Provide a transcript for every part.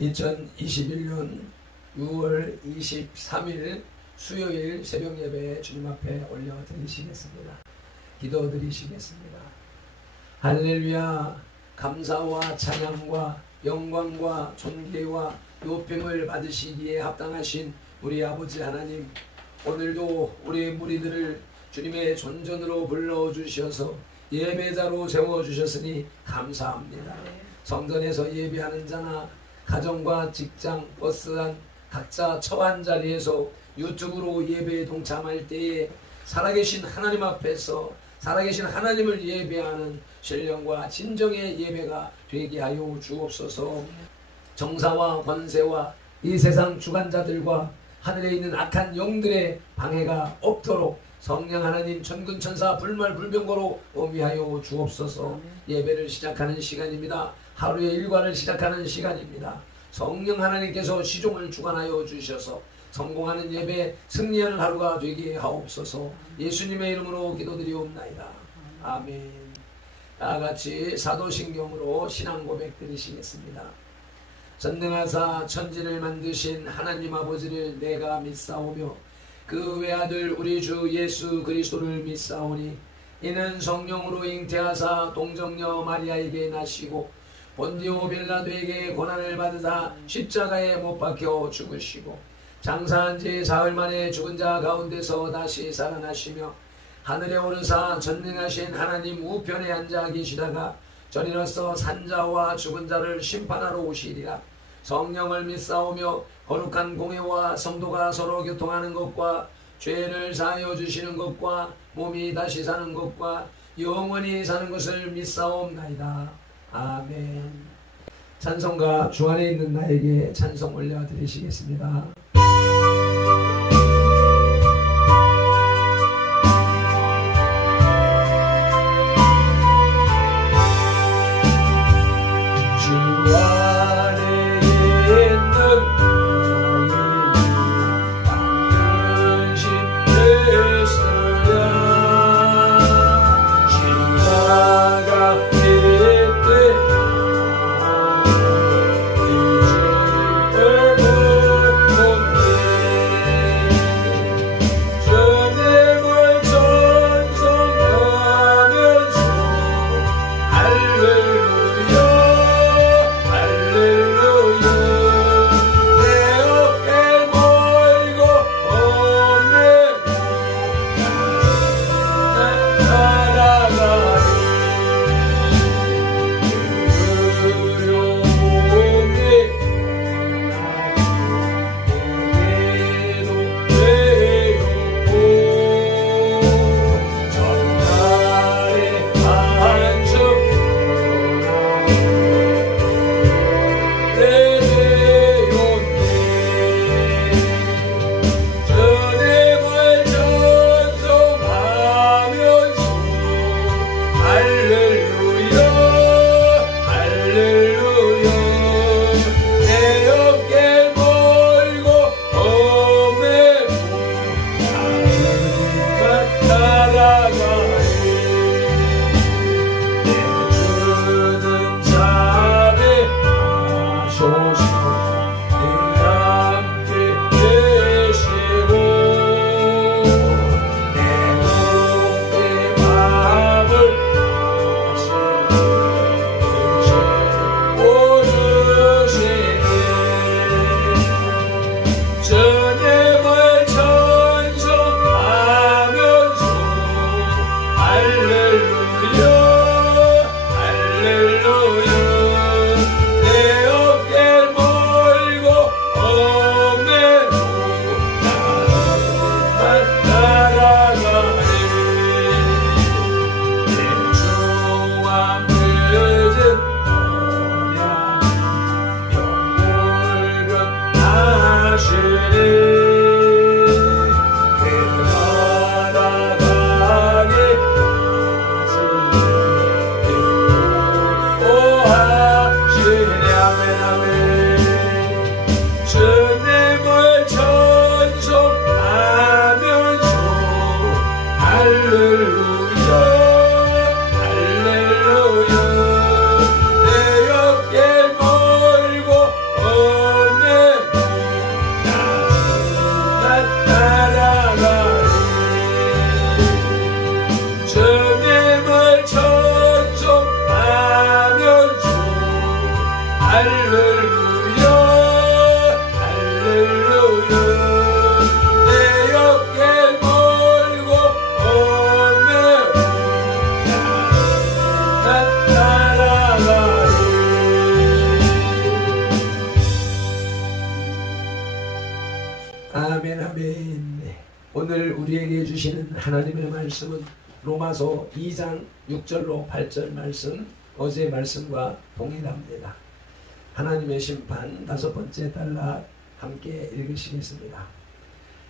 2021년 6월 23일 수요일 새벽 예배 주님 앞에 올려드리시겠습니다. 기도드리시겠습니다. 할렐루야. 감사와 찬양과 영광과 존귀와 높임을 받으시기에 합당하신 우리 아버지 하나님, 오늘도 우리 무리들을 주님의 존전으로 불러주셔서 예배자로 세워주셨으니 감사합니다. 성전에서 예배하는 자나 가정과 직장, 버스 안 각자 처한 자리에서 유튜브로 예배에 동참할 때에 살아계신 하나님 앞에서 살아계신 하나님을 예배하는 신령과 진정의 예배가 되게 하여 주옵소서. 정사와 권세와 이 세상 주관자들과 하늘에 있는 악한 영들의 방해가 없도록 성령 하나님 천군천사 불말불병거로 어미하여 주옵소서. 예배를 시작하는 시간입니다. 하루의 일과를 시작하는 시간입니다. 성령 하나님께서 시종을 주관하여 주셔서 성공하는 예배, 승리하는 하루가 되게 하옵소서. 예수님의 이름으로 기도드리옵나이다. 아멘. 다같이 사도신경으로 신앙 고백 드리시겠습니다. 전능하사 천지를 만드신 하나님 아버지를 내가 믿사오며 그 외아들 우리 주 예수 그리스도를 믿사오니 이는 성령으로 잉태하사 동정녀 마리아에게 나시고 본디오 빌라도에게 고난을 받으사 십자가에 못 박혀 죽으시고 장사한 지 사흘 만에 죽은 자 가운데서 다시 살아나시며 하늘에 오르사 전능하신 하나님 우편에 앉아 계시다가 저리로서 산자와 죽은 자를 심판하러 오시리라. 성령을 믿사오며 거룩한 공회와 성도가 서로 교통하는 것과 죄를 사하여 주시는 것과 몸이 다시 사는 것과 영원히 사는 것을 믿사옵나이다. 아멘. 찬송가 주 안에 있는 나에게 찬송 올려드리시겠습니다. 할렐루야 내 옆길 몰고 아멘, 아멘. 오늘 우리에게 주시는 하나님의 말씀은 로마서 2장 6절로 8절 말씀, 어제 말씀과 동일합니다. 하나님의 심판 다섯 번째 단락 함께 읽으시겠습니다.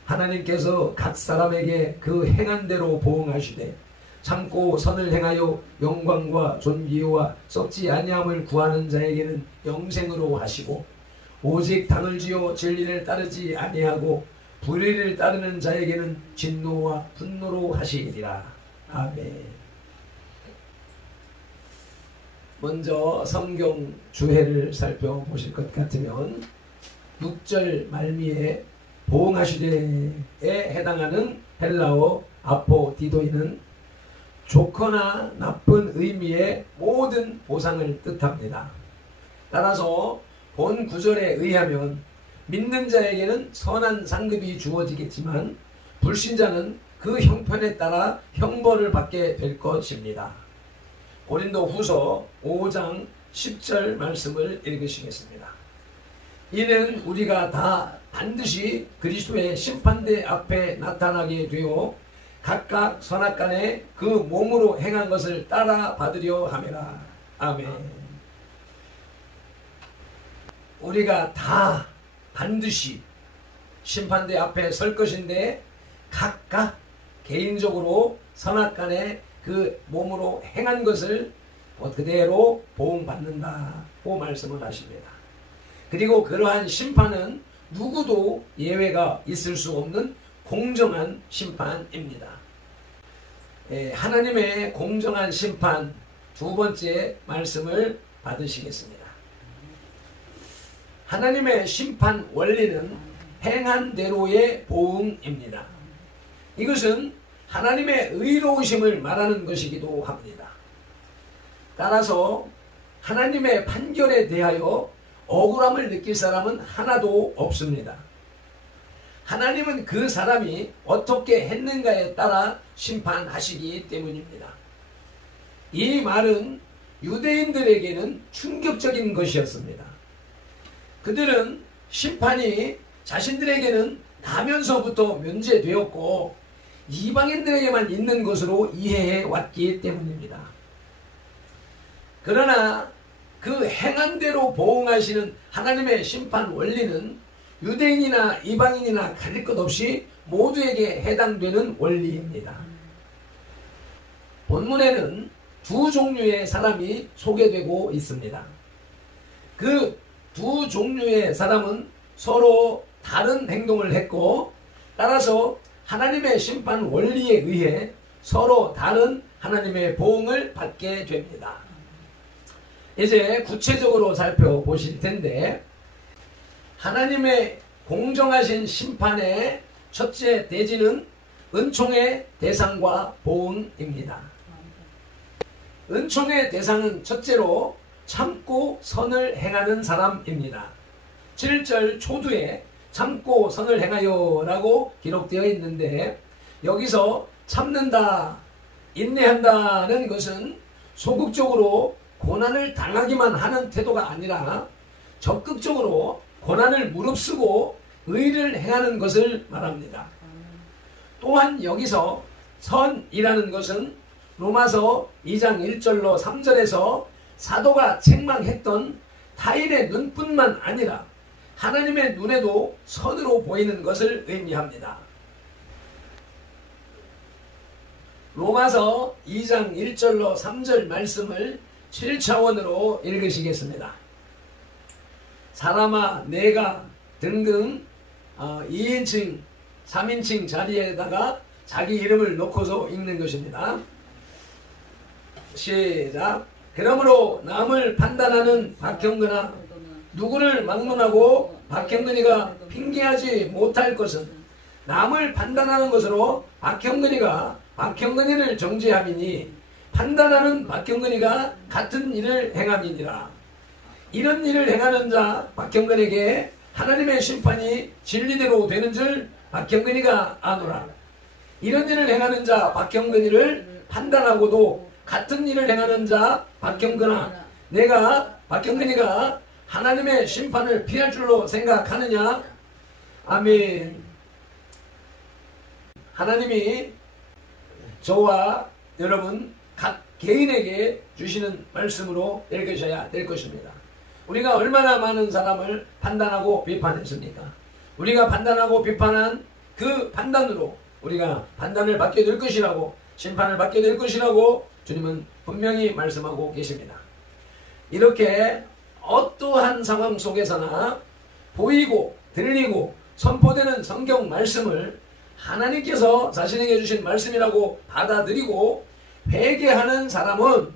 하나님께서 각 사람에게 그 행한 대로 보응하시되 참고 선을 행하여 영광과 존귀와 썩지 아니함을 구하는 자에게는 영생으로 하시고 오직 당을 지어 진리를 따르지 아니하고 불의를 따르는 자에게는 진노와 분노로 하시리라. 아멘. 먼저 성경 주해를 살펴보실 것 같으면 6절 말미에 보응하시되에 해당하는 헬라어 아포디도이는 좋거나 나쁜 의미의 모든 보상을 뜻합니다. 따라서 본 구절에 의하면 믿는 자에게는 선한 상급이 주어지겠지만 불신자는 그 형편에 따라 형벌을 받게 될 것입니다. 고린도 후서 5장 10절 말씀을 읽으시겠습니다. 이는 우리가 다 반드시 그리스도의 심판대 앞에 나타나게 되어 각각 선악간에 그 몸으로 행한 것을 따라 받으려 함이라. 아멘. 우리가 다 반드시 심판대 앞에 설 것인데 각각 개인적으로 선악간에 그 몸으로 행한 것을 그대로 보응받는다고 말씀을 하십니다. 그리고 그러한 심판은 누구도 예외가 있을 수 없는 공정한 심판입니다. 하나님의 공정한 심판 두 번째 말씀을 받으시겠습니다. 하나님의 심판 원리는 행한 대로의 보응입니다. 이것은 하나님의 의로우심을 말하는 것이기도 합니다. 따라서 하나님의 판결에 대하여 억울함을 느낄 사람은 하나도 없습니다. 하나님은 그 사람이 어떻게 했는가에 따라 심판하시기 때문입니다. 이 말은 유대인들에게는 충격적인 것이었습니다. 그들은 심판이 자신들에게는 나면서부터 면제되었고 이방인들에게만 있는 것으로 이해해 왔기 때문입니다. 그러나 그 행한 대로 보응하시는 하나님의 심판 원리는 유대인이나 이방인이나 가릴 것 없이 모두에게 해당되는 원리입니다. 본문에는 두 종류의 사람이 소개되고 있습니다. 그 두 종류의 사람은 서로 다른 행동을 했고 따라서 하나님의 심판 원리에 의해 서로 다른 하나님의 보응을 받게 됩니다. 이제 구체적으로 살펴보실 텐데 하나님의 공정하신 심판의 첫째 대지는 은총의 대상과 보응입니다. 은총의 대상은 첫째로 참고 선을 행하는 사람입니다. 7절 초두에 참고 선을 행하여 라고 기록되어 있는데 여기서 참는다, 인내한다는 것은 소극적으로 고난을 당하기만 하는 태도가 아니라 적극적으로 고난을 무릅쓰고 의를 행하는 것을 말합니다. 또한 여기서 선이라는 것은 로마서 2장 1절로 3절에서 사도가 책망했던 타인의 눈뿐만 아니라 하나님의 눈에도 선으로 보이는 것을 의미합니다. 로마서 2장 1절로 3절 말씀을 7차원으로 읽으시겠습니다. 사람아 내가 등등 2인칭 3인칭 자리에다가 자기 이름을 놓고서 읽는 것입니다. 시작. 그러므로 남을 판단하는 박형근아 누구를 막론하고 박형근이가 핑계하지 못할 것은 남을 판단하는 것으로 박형근이가 박형근이를 정죄함이니 판단하는 박형근이가 같은 일을 행함이니라. 이런 일을 행하는 자 박형근에게 하나님의 심판이 진리대로 되는 줄 박형근이가 아노라. 이런 일을 행하는 자 박형근이를 판단하고도 같은 일을 행하는 자 박형근아, 내가 박형근이가 하나님의 심판을 피할 줄로 생각하느냐? 아멘. 하나님이 저와 여러분 각 개인에게 주시는 말씀으로 읽으셔야 될 것입니다. 우리가 얼마나 많은 사람을 판단하고 비판했습니까? 우리가 판단하고 비판한 그 판단으로 우리가 판단을 받게 될 것이라고, 심판을 받게 될 것이라고 주님은 분명히 말씀하고 계십니다. 이렇게 어떠한 상황 속에서나 보이고 들리고 선포되는 성경 말씀을 하나님께서 자신에게 주신 말씀이라고 받아들이고 회개하는 사람은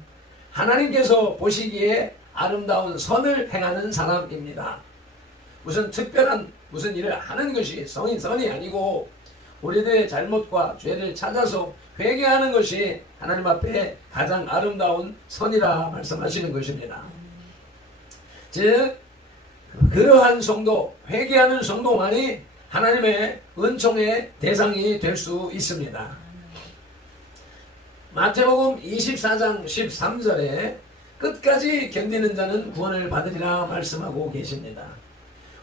하나님께서 보시기에 아름다운 선을 행하는 사람입니다. 무슨 특별한 무슨 일을 하는 것이 선이 아니고 우리들의 잘못과 죄를 찾아서 회개하는 것이 하나님 앞에 가장 아름다운 선이라 말씀하시는 것입니다. 즉 그러한 성도, 회개하는 성도만이 하나님의 은총의 대상이 될 수 있습니다. 마태복음 24장 13절에 끝까지 견디는 자는 구원을 받으리라 말씀하고 계십니다.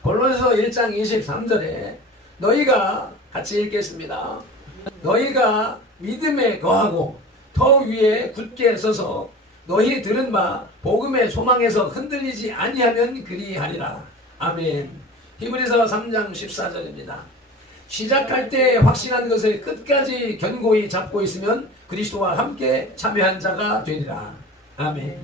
골로새서 1장 23절에 너희가 같이 읽겠습니다. 너희가 믿음에 거하고 더 위에 굳게 서서 너희 들은 바 복음의 소망에서 흔들리지 아니하면 그리하리라. 아멘. 히브리서 3장 14절입니다. 시작할 때 확신한 것을 끝까지 견고히 잡고 있으면 그리스도와 함께 참여한 자가 되리라. 아멘.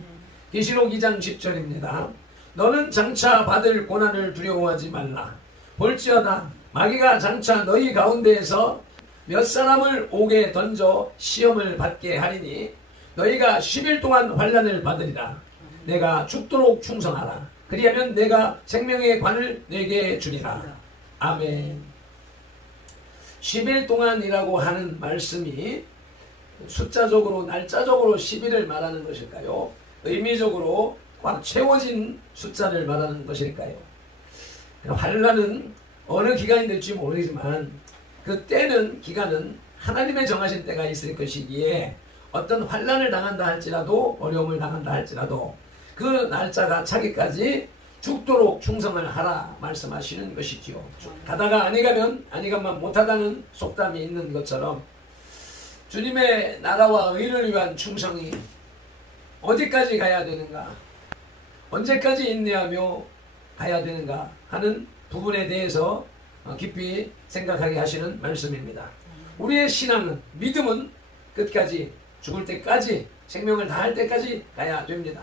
계시록 2장 10절입니다. 너는 장차 받을 고난을 두려워하지 말라. 볼지어다 마귀가 장차 너희 가운데에서 몇 사람을 옥에 던져 시험을 받게 하리니 너희가 10일 동안 환난을 받으리라. 내가 죽도록 충성하라. 그리하면 내가 생명의 관을 내게 주리라. 아멘. 10일 동안이라고 하는 말씀이 숫자적으로 날짜적으로 10일을 말하는 것일까요? 의미적으로 꽉 채워진 숫자를 말하는 것일까요? 환난은 어느 기간이 될지 모르지만 그 때는 기간은 하나님의 정하신 때가 있을 것이기에 어떤 환난을 당한다 할지라도 어려움을 당한다 할지라도 그 날짜가 차기까지 죽도록 충성을 하라 말씀하시는 것이지요. 가다가 아니가만 못하다는 속담이 있는 것처럼 주님의 나라와 의를 위한 충성이 어디까지 가야 되는가, 언제까지 인내하며 가야 되는가 하는 부분에 대해서 깊이 생각하게 하시는 말씀입니다. 우리의 신앙은, 믿음은 끝까지 죽을 때까지, 생명을 다할 때까지 가야 됩니다.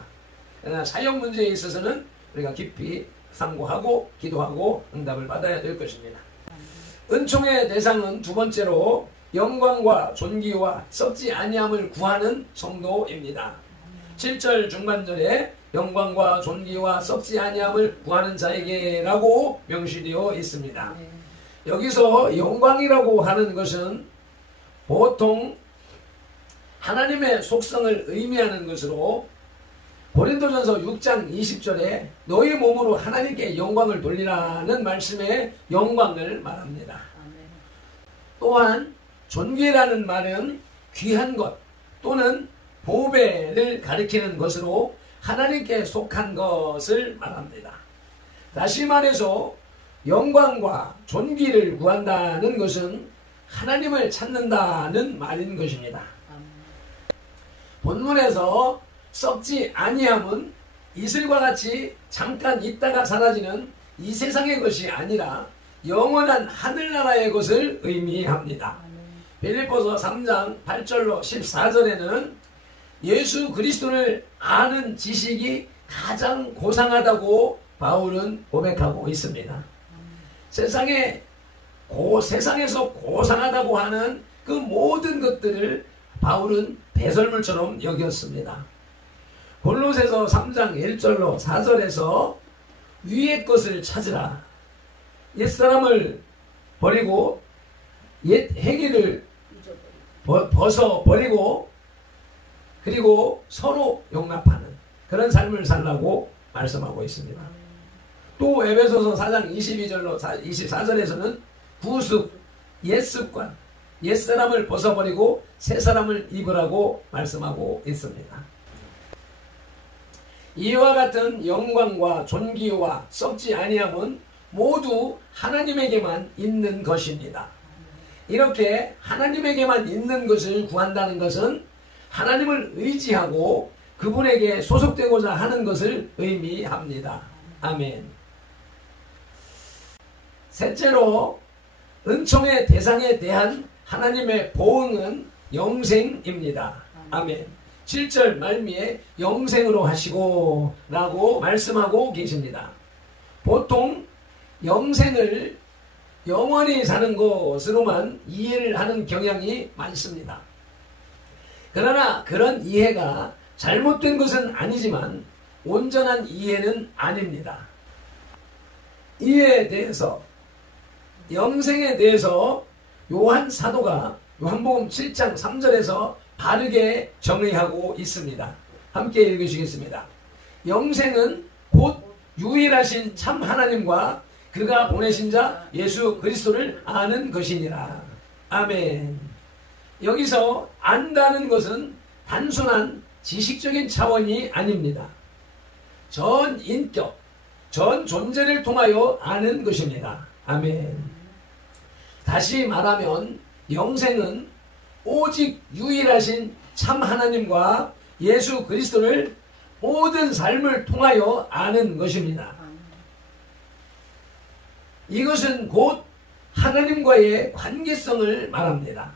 그러나 사역 문제에 있어서는 우리가 깊이 상고하고 기도하고 응답을 받아야 될 것입니다. 은총의 대상은 두 번째로 영광과 존귀와 썩지 아니함을 구하는 성도입니다. 7절 중반절에 영광과 존귀와 썩지 아니함을 구하는 자에게 라고 명시되어 있습니다. 여기서 영광이라고 하는 것은 보통 하나님의 속성을 의미하는 것으로 고린도전서 6장 20절에 너희 몸으로 하나님께 영광을 돌리라는 말씀에 영광을 말합니다. 또한 존귀라는 말은 귀한 것 또는 보배를 가리키는 것으로 하나님께 속한 것을 말합니다. 다시 말해서 영광과 존귀를 구한다는 것은 하나님을 찾는다는 말인 것입니다. 본문에서 썩지 아니함은 이슬과 같이 잠깐 있다가 사라지는 이 세상의 것이 아니라 영원한 하늘나라의 것을 의미합니다. 빌립보서 3장 8절로 14절에는 예수 그리스도를 아는 지식이 가장 고상하다고 바울은 고백하고 있습니다. 세상에서 고상하다고 하는 그 모든 것들을 바울은 배설물처럼 여겼습니다. 골로새서 3장 1절로 4절에서 위의 것을 찾으라. 옛사람을 버리고 옛 행위를 벗어버리고 그리고 서로 용납하는 그런 삶을 살라고 말씀하고 있습니다. 또 에베소서 4장 22절로 24절에서는 구습, 옛습관, 옛사람을 벗어버리고 새사람을 입으라고 말씀하고 있습니다. 이와 같은 영광과 존귀와 썩지 아니함은 모두 하나님에게만 있는 것입니다. 이렇게 하나님에게만 있는 것을 구한다는 것은 하나님을 의지하고 그분에게 소속되고자 하는 것을 의미합니다. 아멘. 셋째로 은총의 대상에 대한 하나님의 보응은 영생입니다. 아멘. 7절 말미에 영생으로 하시고 라고 말씀하고 계십니다. 보통 영생을 영원히 사는 것으로만 이해를 하는 경향이 많습니다. 그러나 그런 이해가 잘못된 것은 아니지만 온전한 이해는 아닙니다. 이에 대해서, 영생에 대해서 요한 사도가 요한복음 7장 3절에서 바르게 정의하고 있습니다. 함께 읽으시겠습니다. 영생은 곧 유일하신 참 하나님과 그가 보내신 자 예수 그리스도를 아는 것이니라. 아멘. 여기서 안다는 것은 단순한 지식적인 차원이 아닙니다. 전 인격, 전 존재를 통하여 아는 것입니다. 아멘. 다시 말하면 영생은 오직 유일하신 참 하나님과 예수 그리스도를 모든 삶을 통하여 아는 것입니다. 이것은 곧 하나님과의 관계성을 말합니다.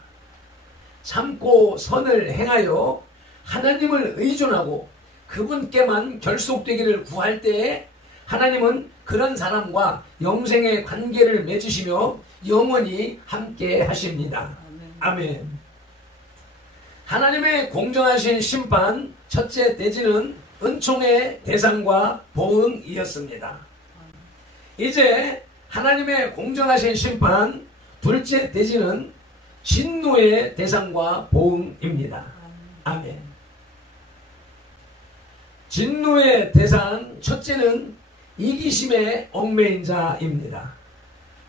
참고 선을 행하여 하나님을 의존하고 그분께만 결속되기를 구할 때에 하나님은 그런 사람과 영생의 관계를 맺으시며 영원히 함께 하십니다. 아멘. 하나님의 공정하신 심판 첫째 대지는 은총의 대상과 보응이었습니다. 이제 하나님의 공정하신 심판 둘째 대지는 진노의 대상과 보응입니다. 아멘. 진노의 대상 첫째는 이기심의 얽매인 자입니다.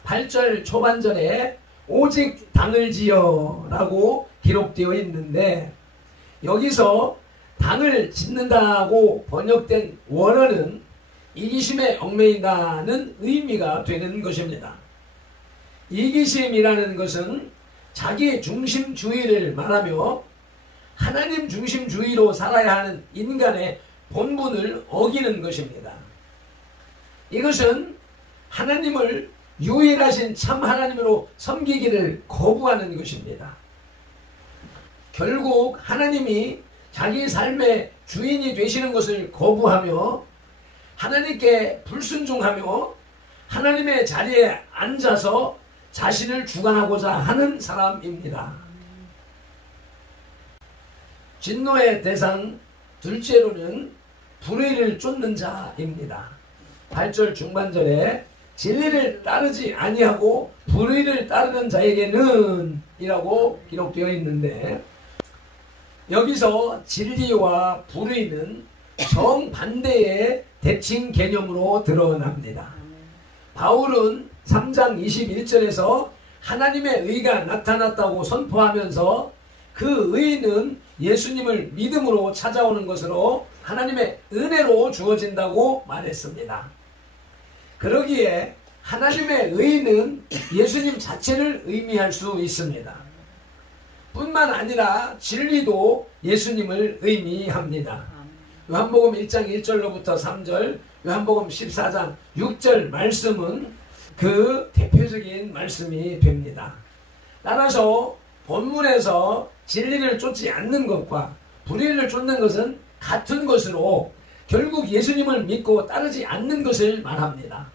8절 초반절에 오직 당을 지어 라고 기록되어 있는데 여기서 당을 짓는다고 번역된 원어는 이기심에 얽매인다는 의미가 되는 것입니다. 이기심이라는 것은 자기 중심주의를 말하며 하나님 중심주의로 살아야 하는 인간의 본분을 어기는 것입니다. 이것은 하나님을 유일하신 참 하나님으로 섬기기를 거부하는 것입니다. 결국 하나님이 자기 삶의 주인이 되시는 것을 거부하며 하나님께 불순종하며 하나님의 자리에 앉아서 자신을 주관하고자 하는 사람입니다. 진노의 대상 둘째로는 불의를 쫓는 자입니다. 8절 중반절에 진리를 따르지 아니하고 불의를 따르는 자에게는 이라고 기록되어 있는데 여기서 진리와 불의는 정반대의 대칭 개념으로 드러납니다. 바울은 3장 21절에서 하나님의 의가 나타났다고 선포하면서 그 의는 예수님을 믿음으로 찾아오는 것으로 하나님의 은혜로 주어진다고 말했습니다. 그러기에 하나님의 의는 예수님 자체를 의미할 수 있습니다. 뿐만 아니라 진리도 예수님을 의미합니다. 요한복음 1장 1절로부터 3절, 요한복음 14장 6절 말씀은 그 대표적인 말씀이 됩니다. 따라서 본문에서 진리를 쫓지 않는 것과 불의를 쫓는 것은 같은 것으로 결국 예수님을 믿고 따르지 않는 것을 말합니다.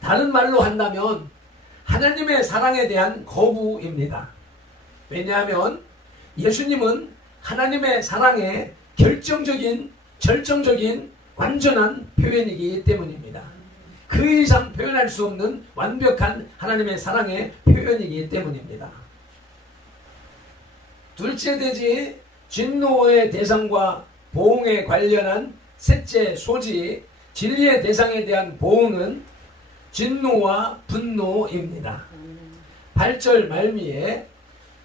다른 말로 한다면 하나님의 사랑에 대한 거부입니다. 왜냐하면 예수님은 하나님의 사랑의 결정적인, 절정적인, 완전한 표현이기 때문입니다. 그 이상 표현할 수 없는 완벽한 하나님의 사랑의 표현이기 때문입니다. 둘째 대지 진노의 대상과 보응에 관련한 셋째 소지, 진리의 대상에 대한 보응은 진노와 분노입니다. 8절 말미에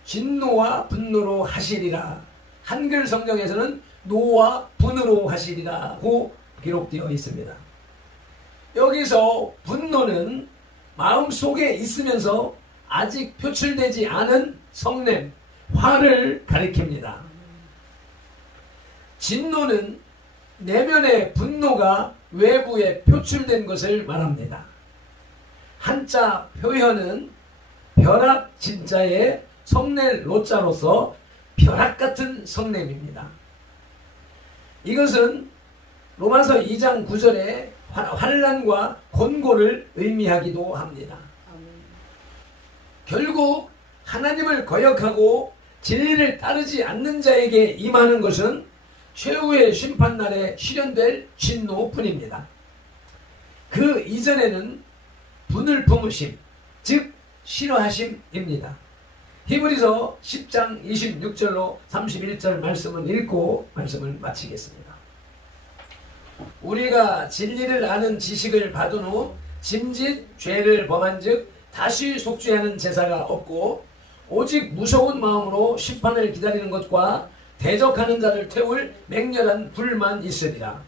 진노와 분노로 하시리라. 한글 성경에서는 노와 분으로 하시리라고 기록되어 있습니다. 여기서 분노는 마음속에 있으면서 아직 표출되지 않은 성냄, 화를 가리킵니다. 진노는 내면의 분노가 외부에 표출된 것을 말합니다. 한자 표현은 벼락 진자의 성낼 로자로서 벼락같은 성냄입니다. 이것은 로마서 2장 9절의 환난과 곤고를 의미하기도 합니다. 결국 하나님을 거역하고 진리를 따르지 않는 자에게 임하는 것은 최후의 심판날에 실현될 진노뿐입니다. 그 이전에는 분을 품으심, 즉 싫어하심입니다. 히브리서 10장 26절로 31절 말씀을 읽고 말씀을 마치겠습니다. 우리가 진리를 아는 지식을 받은 후 짐짓 죄를 범한 즉 다시 속죄하는 제사가 없고 오직 무서운 마음으로 심판을 기다리는 것과 대적하는 자를 태울 맹렬한 불만 있으리라.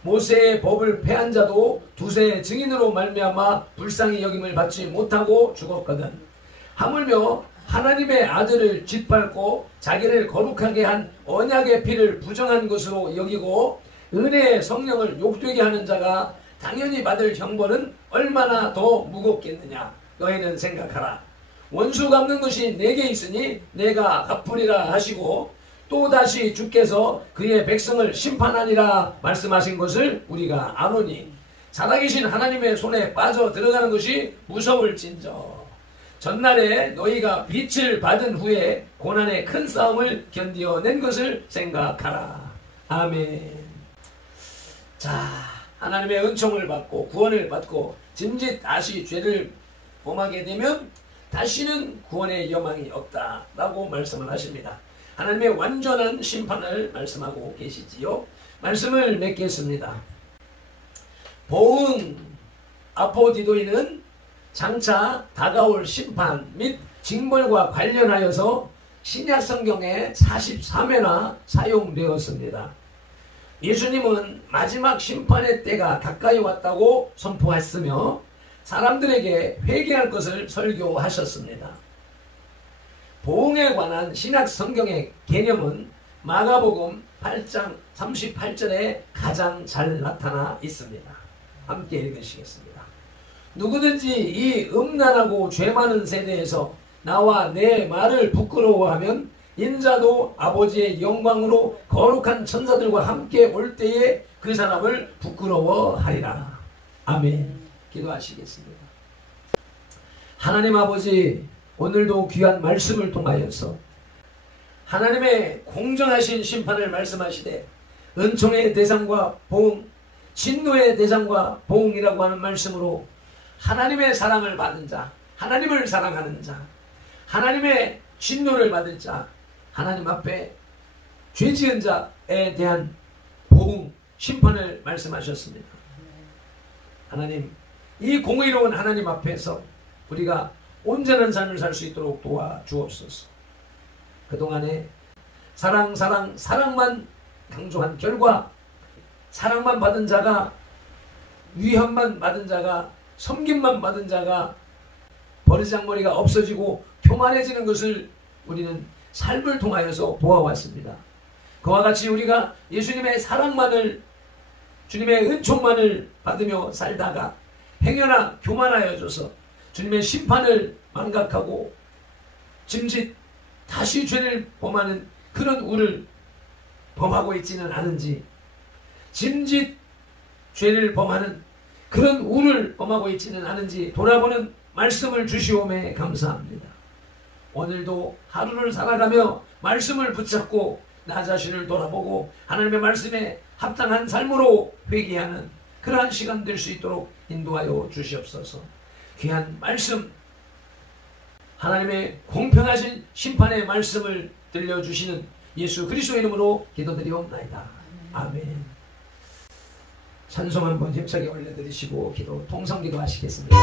모세의 법을 폐한 자도 두세 증인으로 말미암아 불쌍히 여김을 받지 못하고 죽었거든. 하물며 하나님의 아들을 짓밟고 자기를 거룩하게 한 언약의 피를 부정한 것으로 여기고 은혜의 성령을 욕되게 하는 자가 당연히 받을 형벌은 얼마나 더 무겁겠느냐. 너희는 생각하라. 원수 갚는 것이 내게 있으니 내가 갚으리라 하시고 또다시 주께서 그의 백성을 심판하니라 말씀하신 것을 우리가 아노니 살아계신 하나님의 손에 빠져 들어가는 것이 무서울진저. 전날에 너희가 빛을 받은 후에 고난의 큰 싸움을 견디어낸 것을 생각하라. 아멘. 자, 하나님의 은총을 받고 구원을 받고 짐짓 다시 죄를 범하게 되면 다시는 구원의 여망이 없다라고 말씀을 하십니다. 하나님의 완전한 심판을 말씀하고 계시지요. 말씀을 맺겠습니다. 보응 아포디도이는 장차 다가올 심판 및 징벌과 관련하여서 신약 성경에 43회나 사용되었습니다. 예수님은 마지막 심판의 때가 가까이 왔다고 선포했으며 사람들에게 회개할 것을 설교하셨습니다. 보응에 관한 신약 성경의 개념은 마가복음 8장 38절에 가장 잘 나타나 있습니다. 함께 읽으시겠습니다. 누구든지 이 음란하고 죄 많은 세대에서 나와 내 말을 부끄러워하면 인자도 아버지의 영광으로 거룩한 천사들과 함께 올 때에 그 사람을 부끄러워하리라. 아멘. 기도하시겠습니다. 하나님 아버지, 오늘도 귀한 말씀을 통하여서 하나님의 공정하신 심판을 말씀하시되 은총의 대상과 보응, 진노의 대상과 보응이라고 하는 말씀으로 하나님의 사랑을 받은 자, 하나님을 사랑하는 자, 하나님의 진노를 받을 자, 하나님 앞에 죄지은 자에 대한 보응, 심판을 말씀하셨습니다. 하나님, 이 공의로운 하나님 앞에서 우리가 온전한 삶을 살 수 있도록 도와주옵소서. 그동안에 사랑만 강조한 결과 사랑만 받은 자가, 위협만 받은 자가, 섬김만 받은 자가 버르장머리가 없어지고 교만해지는 것을 우리는 삶을 통하여서 보아왔습니다. 그와 같이 우리가 예수님의 사랑만을, 주님의 은총만을 받으며 살다가 행여나 교만하여져서 주님의 심판을 망각하고 짐짓 다시 죄를 범하는 그런 우를 범하고 있지는 않은지, 짐짓 죄를 범하는 그런 우를 범하고 있지는 않은지 돌아보는 말씀을 주시오매 감사합니다. 오늘도 하루를 살아가며 말씀을 붙잡고 나 자신을 돌아보고 하나님의 말씀에 합당한 삶으로 회개하는 그러한 시간 될 수 있도록 인도하여 주시옵소서. 귀한 말씀, 하나님의 공평하신 심판의 말씀을 들려주시는 예수 그리스도의 이름으로 기도드리옵나이다. 아멘. 찬송 한번 힘차게 올려드리시고 기도 통성기도 하시겠습니다.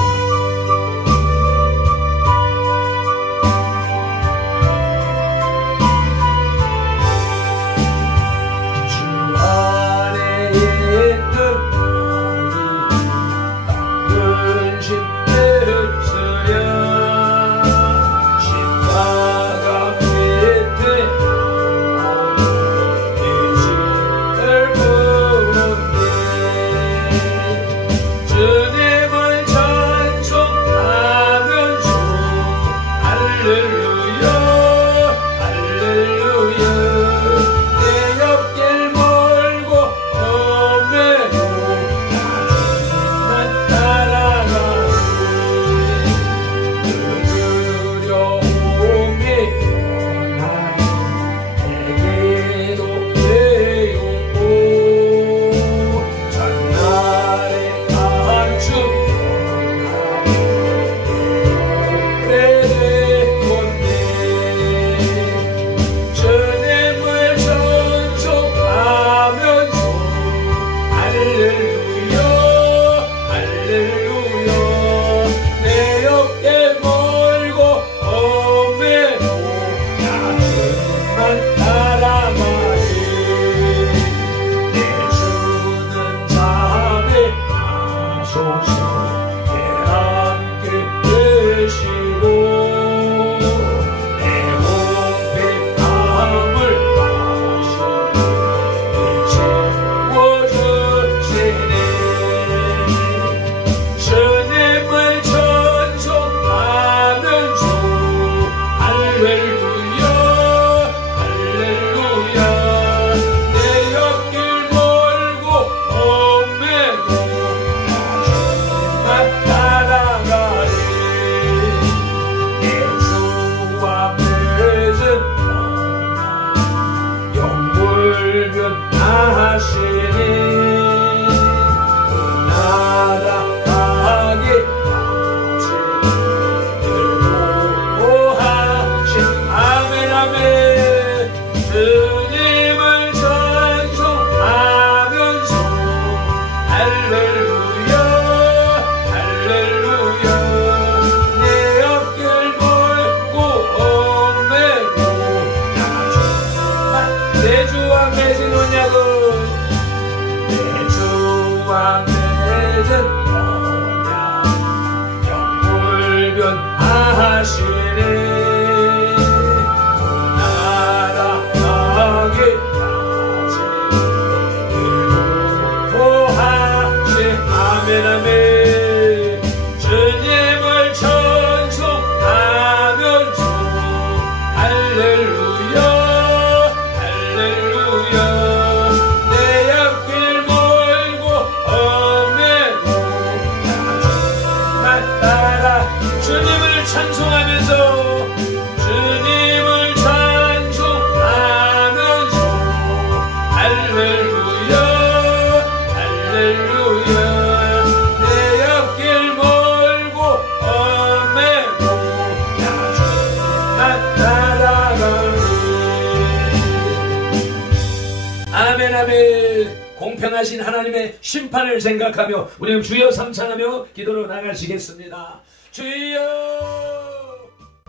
공평하신 하나님의 심판을 생각하며 우리는 주여 삼창하며 기도로 나가시겠습니다. 주여,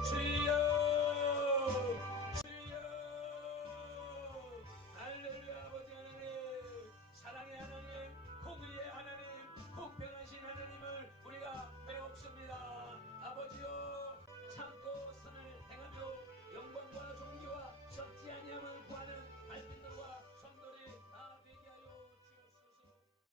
주여.